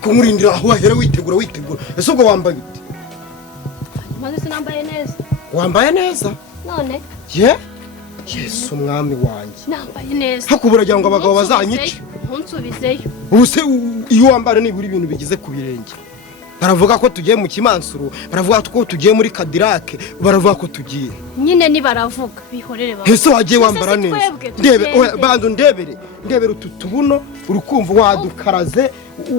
ariko nkurindira aho wahera witegura ese ubwo wambaye bite maze sinambaye neza wambaye neza none Yesu umwami wanjye nambaye neza hakubura cyangwa abagabo bazanyice ntunsubizeyo ubuse iyo wambara nibura ibintu bigize ku birenge baravuga ko tugiye mu kimansuro baravuga ko tugiye muri Cadillac baravuga ko tugiye nyine ni baravuga bihorere baba ese wagiye wambara neza bandu ndebere utubuno urukumva wadukaraze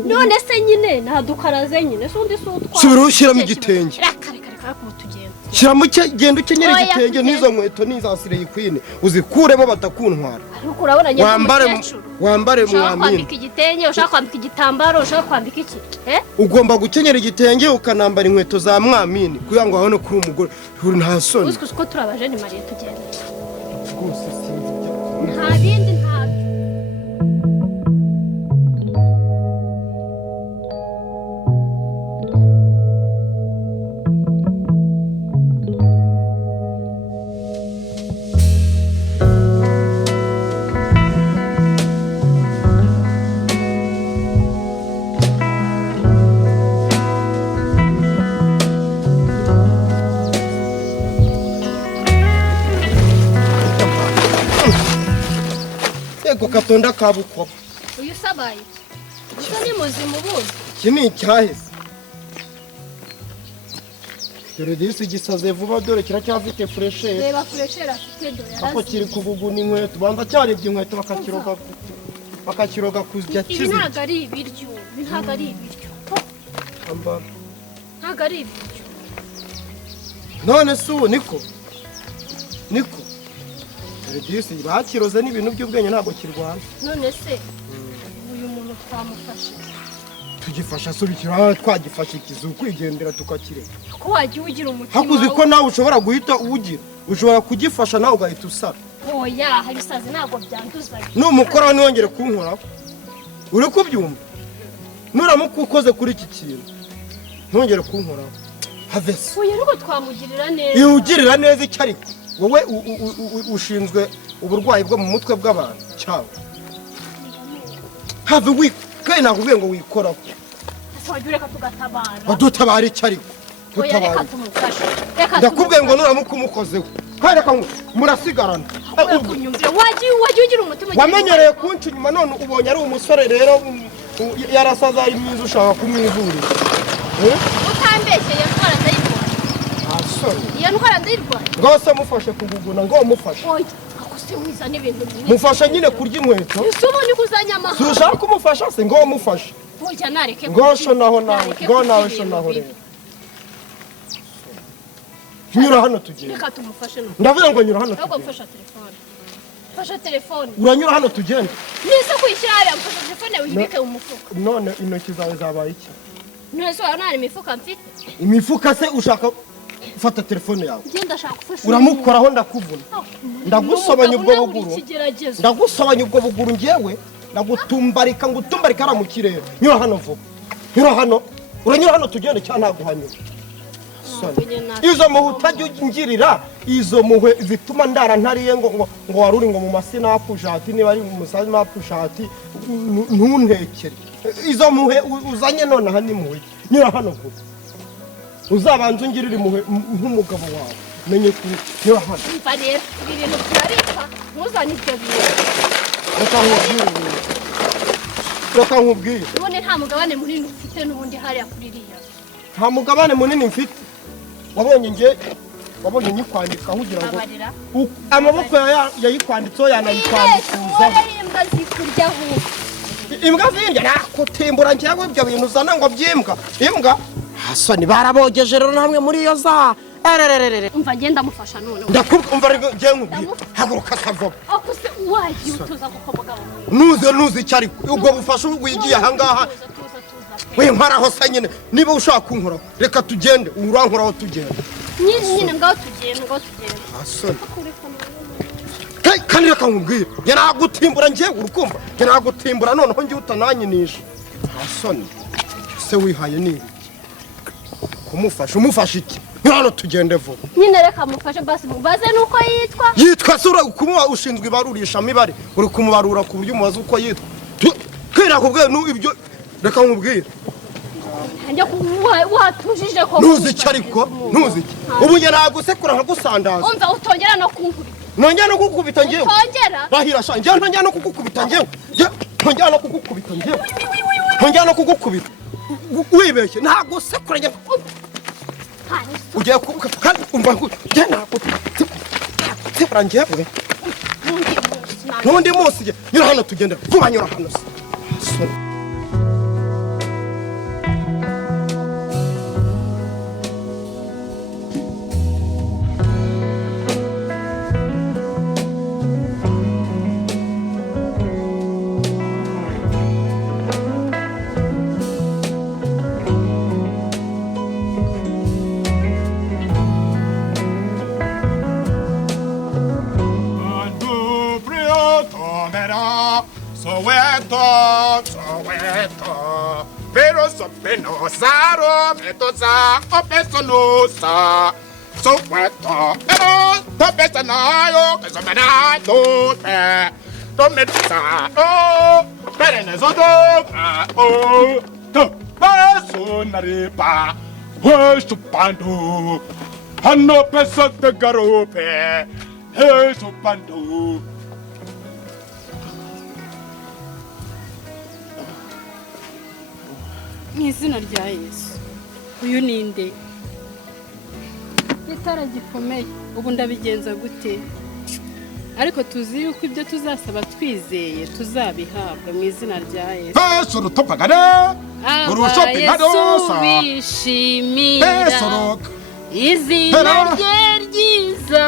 none se nyine nadukaraze nyine sundi sutwa subira ushyiramo igitenge reka kuba tugenda shyiramo igenda ukenyera igitenge n'izo nkweto n'izasire yikwine uzikuremo batakuntwara ariko urabona nyine wambare mwamini kwambika igitenge ushaka kwambika igitambaro ushaka kwambika iki ugomba gukenyera igitenge ukanambara inkweto za mwamini kugira ngo abone kuri umugore nta soni uziko ko turabaje ni Mariya tugenda rwose sinzi nta bindi nta katonda kabukoba uyu sabaye gusa ni muzima ubundi kimi cyahise dore disi gisaze vuba dore kiracyafite fresher reba fresher afite dore ako kiri kuguguna inkweto banda cyarebye inkweto bakakiroga kujya kizi ibi ntago ari ibiryo ntago ari ibiryo ntago ari ibiryo none su niko disi bakiroze n'ibintu by'ubwenge ntabwo kirwana none se uyu muntu twamufashe tugifasha subikira twagifashe ikizu kwigendera tukakireka ko wagiye ugira umutima hakuzi ko nawe ushobora guhita uwugira ushobora kugifasha nawe ugahita usara oya habisaze ntabwo byanduzanye n'umukora niwongere kunkoraho uri kubyumva nuramuka ukoze kuri iki kintu ntongere kunkoraho havese uyu nuko twamugirira neza iyo ugirira neza icyo ariko wowe ushinzwe uburwayi bwo mu mutwe bw'abantu cyangwa have wikaye nakubwiye ngo wikoraho reka tugatabara wadutabara icyo ariko reka tumufashe ndakubwiye ngo nuramuka umukozeho reka murasigarana wagiye ugira umutima wamenyereye kunca inyuma none ubonye ari umusore rero yarasaza ari mwiza ushaka kumwivurira utambeshyeye ndwara ndayirwara iyo ndwara ndayirwara rwose mufashe kuguguna ngo mufashe ako se wiza n'ibintu mufashe nyine kurya inkweto ese ubu ni kuzanya amahanga si ushaka kumufasha se ngo mufashe burya nareke ngosho naho nawe ngo nawe sho naho rero nyura hano tugende reka tumufashe none ndavuga ngo nyura hano ahubwo mfasha telefone fasha telefone uranyura hano tugende nise kwishyira hariya mfasha telefone wibike mu mufuka none intoki zawe zabaye iki nese wabona hari imifuka mfite imifuka se ushaka fata telefone yawe ngenda ashaka gufasha uramukoraho ndakuvuna ndagusobanya ubwo buguru ndagusobanya ubwo buguru ngewe ndagutumbarika ngutumbarika ara mu kirere nyura hano vuba nyura hano uranyura hano tugende cyane ntaguhanyura izo muhe utajya ungirira izo muhe zituma ndara ntariye ngo waruri ngo mu masinapu shati niba ari mu masinapu shati ntuntekere izo muhe uzanye none aha ni muhe nyura hano vuba uzabanza ungirira impuhwe nk'umugabo wawe menye ko nyura hano mva rero ibintu byarika ntuzane ibyo bintu reka nkubwire ubundi nta mugabane munini ufite n'ubundi hariya kuri iriya nta mugabane munini mfite wabonye nyikwandika kugira ngo amaboko yayikwanditseho yanayikwandikuza imbwa zikuryaho imbwa zindya nakutimbura njyewe ibyo bintu uzana ngo byimbwa imbwa hasoni barabogeje rero namwe muri iyo za umva ngenda mufasha none ndakumva rero ngiye nkubwiye haguruka kavoba akuse wagiye utuza kuko mugabo nuze icyo ariko ubwo bufasha wigiye aha ngaha winkaraho se nyine niba ushaka kunkoraho reka tugende urankoraho tugende nyine ngaho tugende hasoni kandi reka nkubwire njye nagutimbura ngiye urukumva njye nagutimbura noneho ngiye utananyinisha hasoni se wihaye ni umufasha iki hano tugende vuba nyine reka mufashe basi mubaze nuko yitwa sura kumuba ushinzwe ibarurisha mibare uri kumubarura ku buryo umubaza uko yitwa kwira kubwe ibyo reka nkubwire njya watujije ko ntuziki ariko ntuziki ubu njye nagusekura nkagusandaza umva utongera no kunkubita nongera no kugukubita njyewe utongera bahira sha njye ntongera no kugukubita njyewe ntongera no kugukubita njyewe ntongera no kugukubita wibeshye nagusekura njye ugiye umva njye nagusekura njyewe n'undi munsi nyura hano tugenda vuba nyura hano se Penosaro, metosa, opesonosa, soweto, pero, topesanayo, kesomenayo, tometosa, oh, perenesoto, oh, to, pesonaripa, huestupando, hanno pesote garope, huestupando. Mwizina rya Yesu uyu ninde itara gikomeye ubu ndabigenza gute ariko tuzi yuko ibyo tuzasaba twizeye tuzabihabwa mwizina rya Yesu Pesoro topagana urushope nkadosa bishimira izina rye ryiza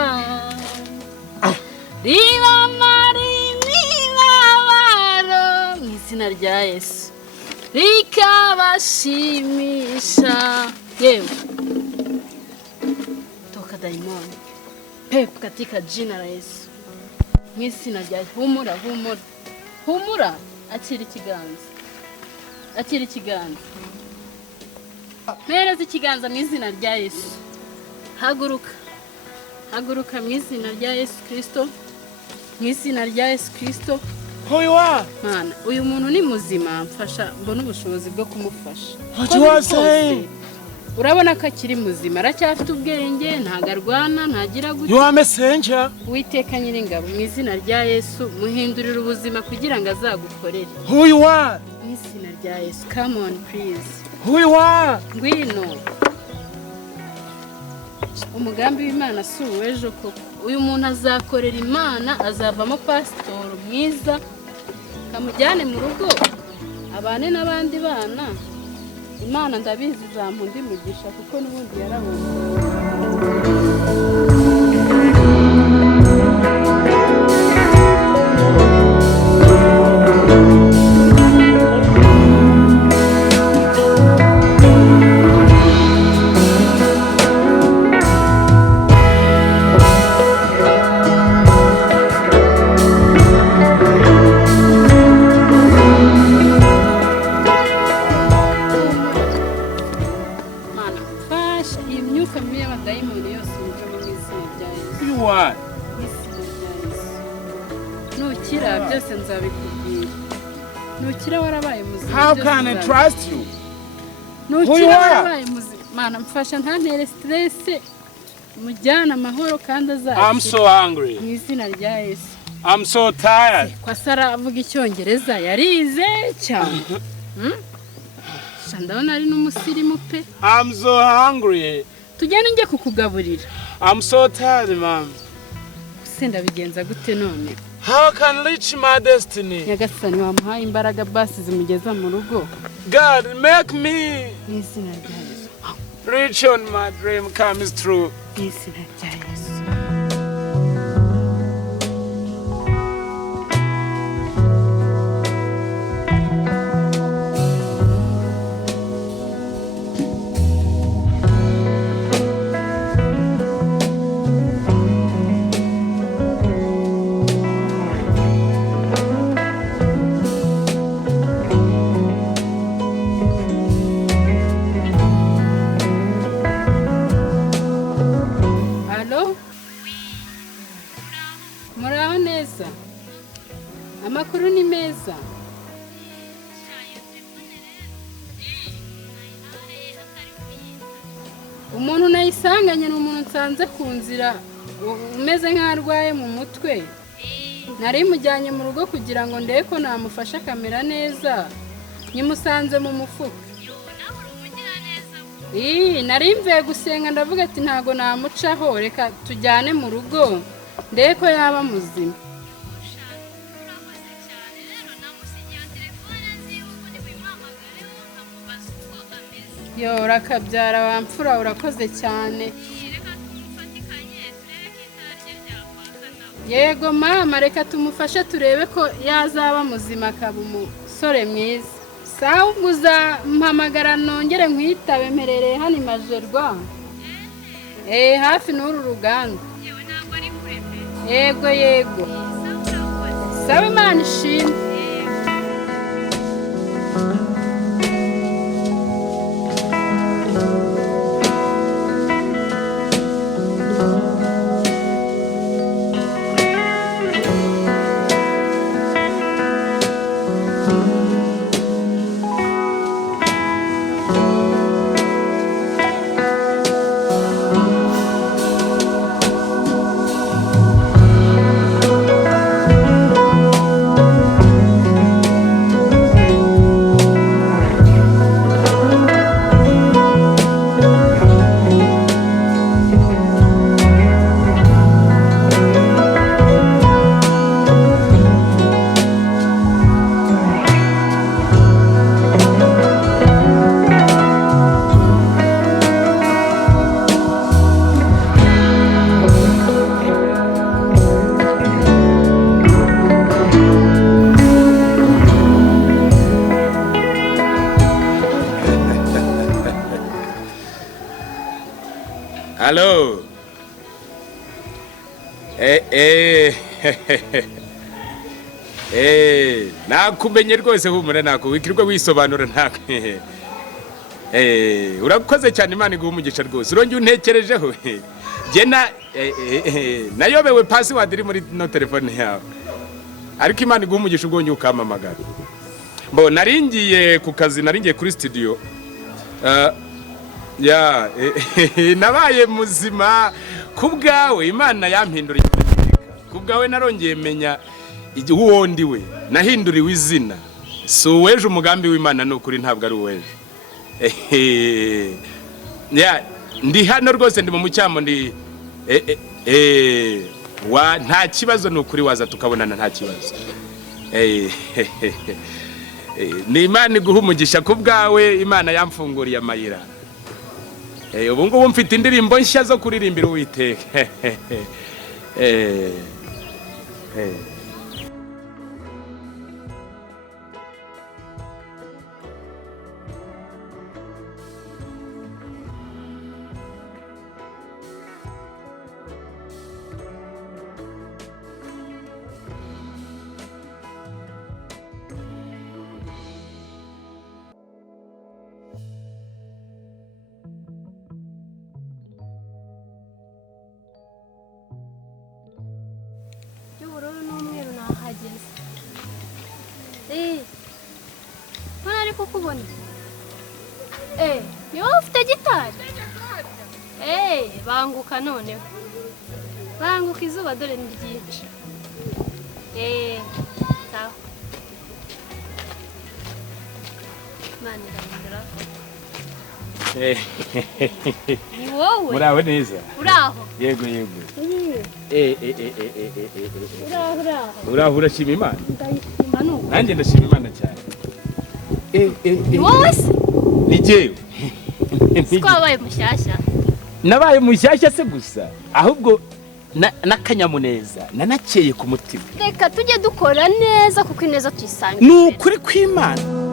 riba marimi babaro mwizina rya Yesu ikabashimisha yewe toka daimoni pepo katika jina la Yesu mwizina rya humura humura humura akira ikiganza mpereza ikiganza mwizina rya Yesu haguruka mwizina rya Yesu Kristo mwizina rya Yesu Kristo Hoya Mana uyu muntu ni muzima mfasha mbona ubushobozi bwo kumufasha urabona ko akiri muzima aracyafite ubwenge ntagarwana ntagira gute You are messenger Uwiteka nyir'ingabo mu izina rya Yesu muhindurira ubuzima kugira ngo azagukorere Who you are mu izina rya Yesu come on please Who you are ngwino umugambi w'Imana si uw'ejo koko uyu muntu azakorera Imana azavamo pastor mwiza kamujyane mu rugo abane n'abandi bana Imana ndabizi zampundi mugisha kuko n'ubundi yarabonye How can I trust you? Who you are? Mana mfasha ntantere stress mujyana amahoro kandi azaza I'm so hungry. mu izina rya Yesu I'm so tired. kwa Sara avuga icyongereza yarize cyane ndabona ari n'umusirimu pe I'm so hungry. tujyane njye kukugaburira I'm so tired, mom. Senda bigenza gute none How can I reach my destiny? Nyagasani wamuhaye imbaraga basi zimugeza mu rugo God, make me mu izina rya Yesu reach on my dream comes true. mu izina rya Yesu amakuru ni meza umuntu nayisanganye ni umuntu nsanze ku nzira umeze nk'arwaye mu mutwe nari mujyanye mu rugo kugira ngo ndebe ko namufasha kamera neza nyimusanze mu mufuka nari mvuye gusenga ndavuga ati ntago namucaho reka tujyane mu rugo ndebe ko yaba muzima yo urakabyara wamfura urakoze cyane yego mama reka tumufashe turebe ko yazaba muzima akaba umusore mwiza sawa ubwo uzampamagara nongere nkwitabe mperereye hano imajerwa hafi n'uru ruganda yego sawa imana ishimwe Hello. Nakumenye rwose humura nakubikirwa wisobanura nakwe. Urakoze cyane Imana iguha umugisha rwose. Urongye untekerejeho. Jena nayobewe password iri muri no telefone yawe. Ariko Imana iguha umugisha ubwo njye ukamamagara. Mbo naringiye ku kazi naringiye kuri studio. Ya nabaye muzima kubgawe Imana yampinduriye kubgawe narongeye menya uwo ndiwe nahinduriwe izina so weje umugambi w'Imana n'ukuri ntabwo ari uweje ya ndi hano rwose ndi mu mucyamo ndi wa nta kibazo n'ukuri waza tukabonana nta kibazo ni Imana iguha umugisha kubgawe Imana yamfunguriye amayira ubu ngubu mfite indirimbo nshya zo kuririmbira Uwiteka Mwana kukubona. Niwe ufite gitari. Banguka noneho. Banguka izuba dore ni ryinshi. Sawa. Mani ndamundira. Ni wowe. Muraho neza. Uraho. Yego. Uraho. Urashima Imana. Ndayishima nuko. Nanjye ndashima Imana cyane. Ni wowe se? Ni jewe. Twabaye mushyashya. Nabaye mushyashya se gusa ahubwo nakanyamuneza nanakeye ku mutima. Reka tujye dukora neza kuko ineza tuyisanga. Nukuri kw'Imana.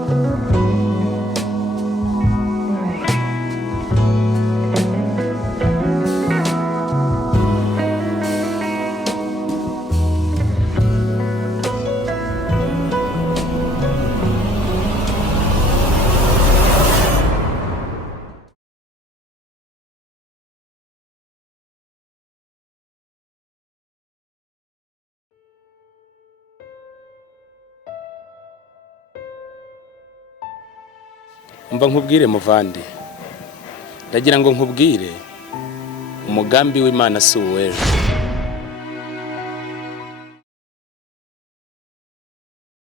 Mba nkubwire muvande ndagira ngo nkubwire umugambi w'Imana si uw'ejo.